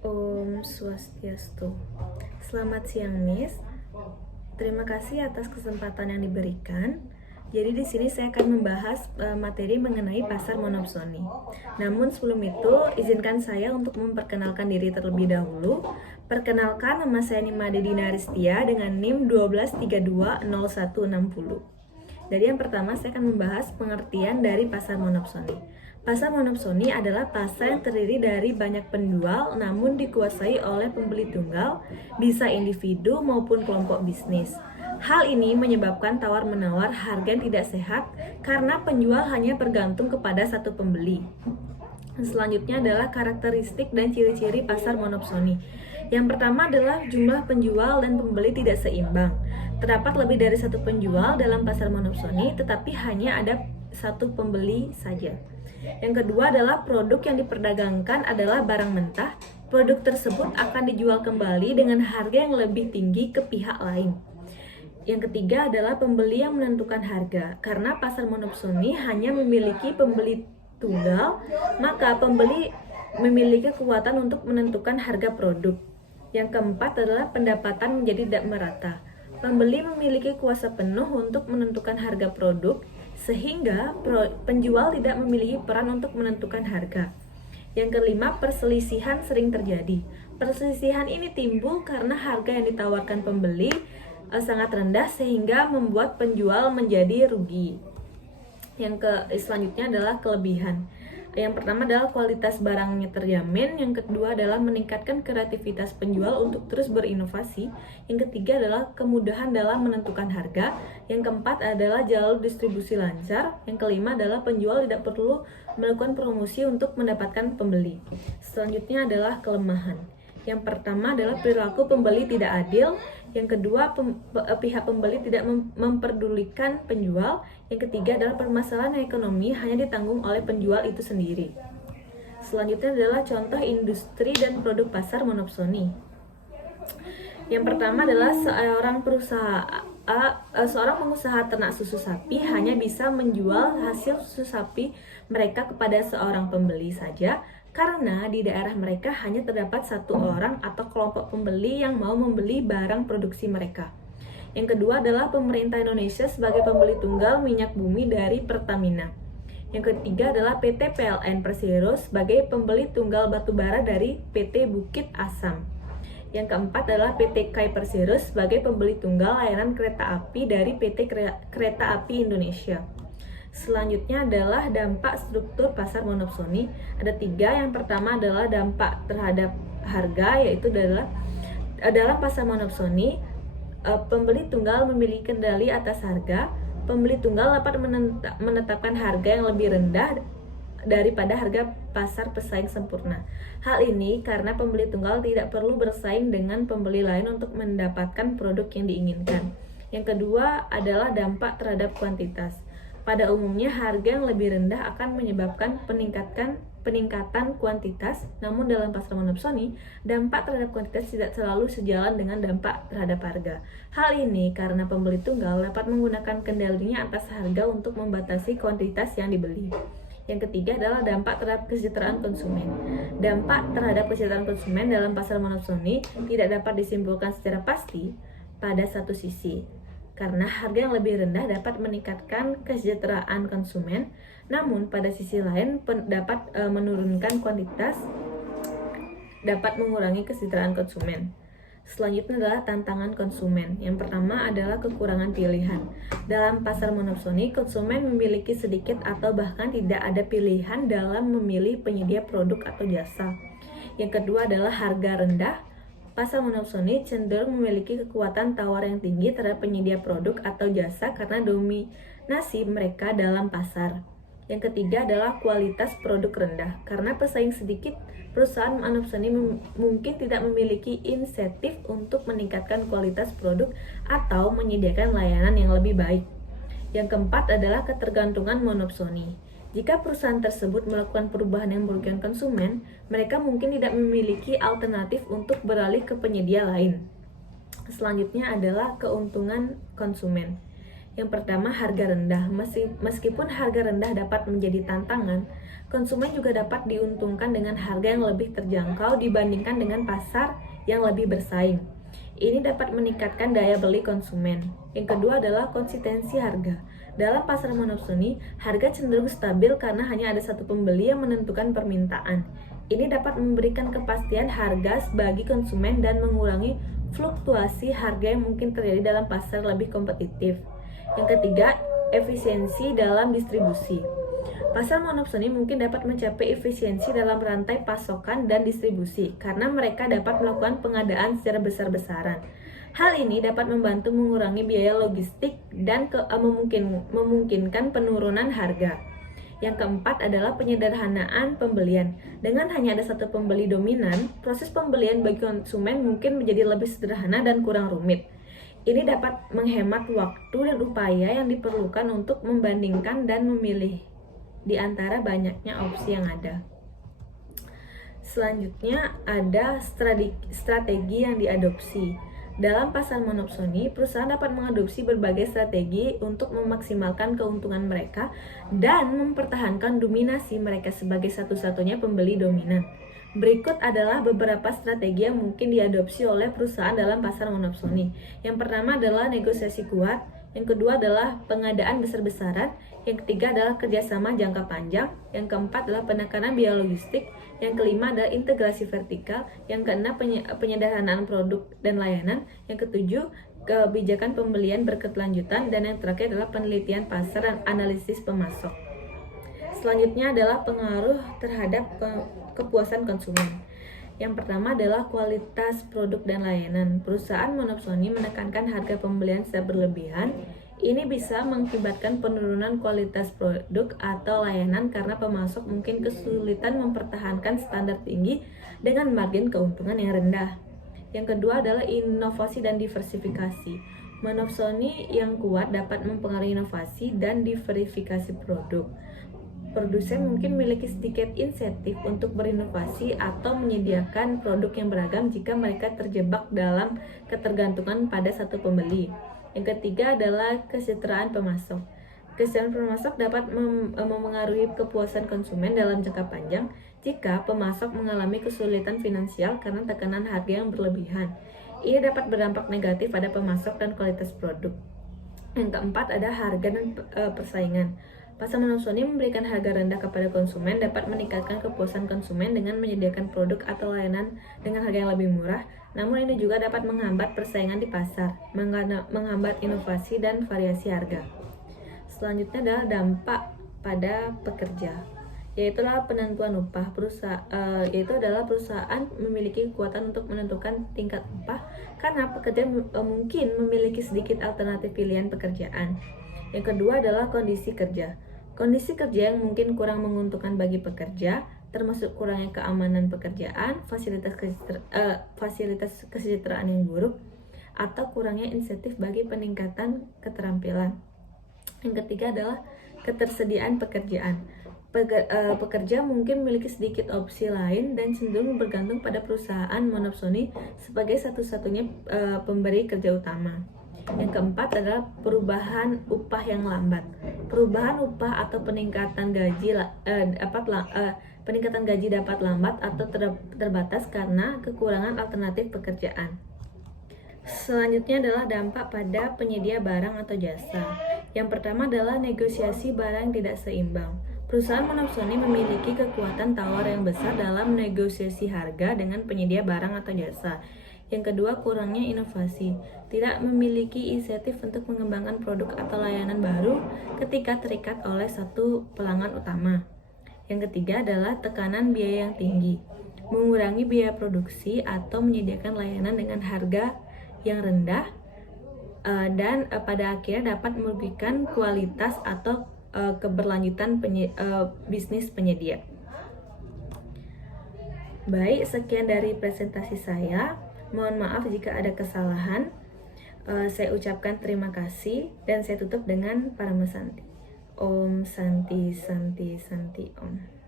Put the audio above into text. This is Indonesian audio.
Om Swastiastu. Selamat siang, Miss. Terima kasih atas kesempatan yang diberikan. Jadi di sini saya akan membahas materi mengenai pasar monopsoni. Namun sebelum itu, izinkan saya untuk memperkenalkan diri terlebih dahulu. Perkenalkan, nama saya Nimade Dinaristia dengan NIM 12320160. Jadi yang pertama saya akan membahas pengertian dari pasar monopsoni. Pasar monopsoni adalah pasar yang terdiri dari banyak penjual namun dikuasai oleh pembeli tunggal, bisa individu maupun kelompok bisnis. Hal ini menyebabkan tawar-menawar harga yang tidak sehat karena penjual hanya bergantung kepada satu pembeli. Selanjutnya adalah karakteristik dan ciri-ciri pasar monopsoni. Yang pertama adalah jumlah penjual dan pembeli tidak seimbang. Terdapat lebih dari satu penjual dalam pasar monopsoni, tetapi hanya ada satu pembeli saja. Yang kedua adalah produk yang diperdagangkan adalah barang mentah. Produk tersebut akan dijual kembali dengan harga yang lebih tinggi ke pihak lain. Yang ketiga adalah pembeli yang menentukan harga. Karena pasar monopsoni hanya memiliki pembeli tunggal, maka pembeli memiliki kekuatan untuk menentukan harga produk. Yang keempat adalah pendapatan menjadi tidak merata. Pembeli memiliki kuasa penuh untuk menentukan harga produk, sehingga penjual tidak memiliki peran untuk menentukan harga. Yang kelima, perselisihan sering terjadi. Perselisihan ini timbul karena harga yang ditawarkan pembeli sangat rendah sehingga membuat penjual menjadi rugi. Selanjutnya adalah kelebihan. Yang pertama adalah kualitas barangnya terjamin, yang kedua adalah meningkatkan kreativitas penjual untuk terus berinovasi, yang ketiga adalah kemudahan dalam menentukan harga, yang keempat adalah jalur distribusi lancar, yang kelima adalah penjual tidak perlu melakukan promosi untuk mendapatkan pembeli. Selanjutnya adalah kelemahan. Yang pertama adalah perilaku pembeli tidak adil, yang kedua pihak pembeli tidak memperdulikan penjual, yang ketiga adalah permasalahan ekonomi hanya ditanggung oleh penjual itu sendiri. Selanjutnya adalah contoh industri dan produk pasar monopsoni. Yang pertama adalah seorang pengusaha ternak susu sapi hanya bisa menjual hasil susu sapi mereka kepada seorang pembeli saja, karena di daerah mereka hanya terdapat satu orang atau kelompok pembeli yang mau membeli barang produksi mereka. Yang kedua adalah pemerintah Indonesia sebagai pembeli tunggal minyak bumi dari Pertamina. Yang ketiga adalah PT PLN Persero sebagai pembeli tunggal batubara dari PT Bukit Asam. Yang keempat adalah PT Kai Persero sebagai pembeli tunggal layanan kereta api dari PT Kereta Api Indonesia. Selanjutnya adalah dampak struktur pasar monopsoni. Ada tiga. Yang pertama adalah dampak terhadap harga, yaitu adalah dalam pasar monopsoni pembeli tunggal memiliki kendali atas harga. Pembeli tunggal dapat menetapkan harga yang lebih rendah daripada harga pasar pesaing sempurna. Hal ini karena pembeli tunggal tidak perlu bersaing dengan pembeli lain untuk mendapatkan produk yang diinginkan. Yang kedua adalah dampak terhadap kuantitas. Pada umumnya harga yang lebih rendah akan menyebabkan peningkatan kuantitas, namun dalam pasar monopsoni, dampak terhadap kuantitas tidak selalu sejalan dengan dampak terhadap harga. Hal ini karena pembeli tunggal dapat menggunakan kendalinya atas harga untuk membatasi kuantitas yang dibeli. Yang ketiga adalah dampak terhadap kesejahteraan konsumen. Dampak terhadap kesejahteraan konsumen dalam pasar monopsoni tidak dapat disimpulkan secara pasti pada satu sisi, karena harga yang lebih rendah dapat meningkatkan kesejahteraan konsumen, namun pada sisi lain dapat menurunkan kuantitas, dapat mengurangi kesejahteraan konsumen. Selanjutnya adalah tantangan konsumen. Yang pertama adalah kekurangan pilihan. Dalam pasar monopsoni, konsumen memiliki sedikit atau bahkan tidak ada pilihan dalam memilih penyedia produk atau jasa. Yang kedua adalah harga rendah. Pasar monopsoni cenderung memiliki kekuatan tawar yang tinggi terhadap penyedia produk atau jasa karena dominasi mereka dalam pasar. Yang ketiga adalah kualitas produk rendah. Karena pesaing sedikit, perusahaan monopsoni mungkin tidak memiliki insentif untuk meningkatkan kualitas produk atau menyediakan layanan yang lebih baik. Yang keempat adalah ketergantungan monopsoni. Jika perusahaan tersebut melakukan perubahan yang merugikan konsumen, mereka mungkin tidak memiliki alternatif untuk beralih ke penyedia lain. Selanjutnya adalah keuntungan konsumen. Yang pertama, harga rendah. Meskipun harga rendah dapat menjadi tantangan, konsumen juga dapat diuntungkan dengan harga yang lebih terjangkau dibandingkan dengan pasar yang lebih bersaing. Ini dapat meningkatkan daya beli konsumen. Yang kedua adalah konsistensi harga. Dalam pasar monopsoni, harga cenderung stabil karena hanya ada satu pembeli yang menentukan permintaan. Ini dapat memberikan kepastian harga bagi konsumen dan mengurangi fluktuasi harga yang mungkin terjadi dalam pasar lebih kompetitif. Yang ketiga, efisiensi dalam distribusi. Pasar monopsoni mungkin dapat mencapai efisiensi dalam rantai pasokan dan distribusi karena mereka dapat melakukan pengadaan secara besar-besaran. Hal ini dapat membantu mengurangi biaya logistik dan memungkinkan penurunan harga. Yang keempat adalah penyederhanaan pembelian. Dengan hanya ada satu pembeli dominan, proses pembelian bagi konsumen mungkin menjadi lebih sederhana dan kurang rumit. Ini dapat menghemat waktu dan upaya yang diperlukan untuk membandingkan dan memilih di antara banyaknya opsi yang ada. Selanjutnya ada strategi yang diadopsi. Dalam pasar monopsoni, perusahaan dapat mengadopsi berbagai strategi untuk memaksimalkan keuntungan mereka dan mempertahankan dominasi mereka sebagai satu-satunya pembeli dominan. Berikut adalah beberapa strategi yang mungkin diadopsi oleh perusahaan dalam pasar monopsoni. Yang pertama adalah negosiasi kuat, yang kedua adalah pengadaan besar-besaran, yang ketiga adalah kerjasama jangka panjang, yang keempat adalah penekanan biaya logistik, yang kelima adalah integrasi vertikal, yang keenam penyederhanaan produk dan layanan, yang ketujuh kebijakan pembelian berkelanjutan, dan yang terakhir adalah penelitian pasar dan analisis pemasok. Selanjutnya adalah pengaruh terhadap kepuasan konsumen. Yang pertama adalah kualitas produk dan layanan. Perusahaan monopsoni menekankan harga pembelian secara berlebihan. Ini bisa mengakibatkan penurunan kualitas produk atau layanan karena pemasok mungkin kesulitan mempertahankan standar tinggi dengan margin keuntungan yang rendah. Yang kedua adalah inovasi dan diversifikasi. Monopsoni yang kuat dapat mempengaruhi inovasi dan diversifikasi produk. Produsen mungkin memiliki sedikit insentif untuk berinovasi atau menyediakan produk yang beragam jika mereka terjebak dalam ketergantungan pada satu pembeli. Yang ketiga adalah kesejahteraan pemasok. Kesejahteraan pemasok dapat memengaruhi kepuasan konsumen dalam jangka panjang jika pemasok mengalami kesulitan finansial karena tekanan harga yang berlebihan. Ini dapat berdampak negatif pada pemasok dan kualitas produk. Yang keempat ada harga dan persaingan. Pasar monopsoni memberikan harga rendah kepada konsumen dapat meningkatkan kepuasan konsumen dengan menyediakan produk atau layanan dengan harga yang lebih murah. Namun ini juga dapat menghambat persaingan di pasar, menghambat inovasi dan variasi harga. Selanjutnya adalah dampak pada pekerja, yaitu penentuan upah. Yaitu adalah perusahaan memiliki kekuatan untuk menentukan tingkat upah karena pekerja mungkin memiliki sedikit alternatif pilihan pekerjaan. Yang kedua adalah kondisi kerja. Kondisi kerja yang mungkin kurang menguntungkan bagi pekerja, termasuk kurangnya keamanan pekerjaan, fasilitas kesejahteraan yang buruk, atau kurangnya insentif bagi peningkatan keterampilan. Yang ketiga adalah ketersediaan pekerjaan. Pekerja mungkin memiliki sedikit opsi lain dan cenderung bergantung pada perusahaan monopsoni sebagai satu-satunya pemberi kerja utama. Yang keempat adalah perubahan upah yang lambat. Perubahan upah atau peningkatan gaji dapat lambat atau terbatas karena kekurangan alternatif pekerjaan. Selanjutnya adalah dampak pada penyedia barang atau jasa. Yang pertama adalah negosiasi barang tidak seimbang. Perusahaan monopsoni memiliki kekuatan tawar yang besar dalam negosiasi harga dengan penyedia barang atau jasa. Yang kedua, kurangnya inovasi. Tidak memiliki insentif untuk mengembangkan produk atau layanan baru ketika terikat oleh satu pelanggan utama. Yang ketiga adalah tekanan biaya yang tinggi. Mengurangi biaya produksi atau menyediakan layanan dengan harga yang rendah dan pada akhirnya dapat merugikan kualitas atau keberlanjutan bisnis penyedia. Baik, sekian dari presentasi saya. Mohon maaf jika ada kesalahan. Saya ucapkan terima kasih dan saya tutup dengan Parama Santi. Om Santi Santi Santi Om.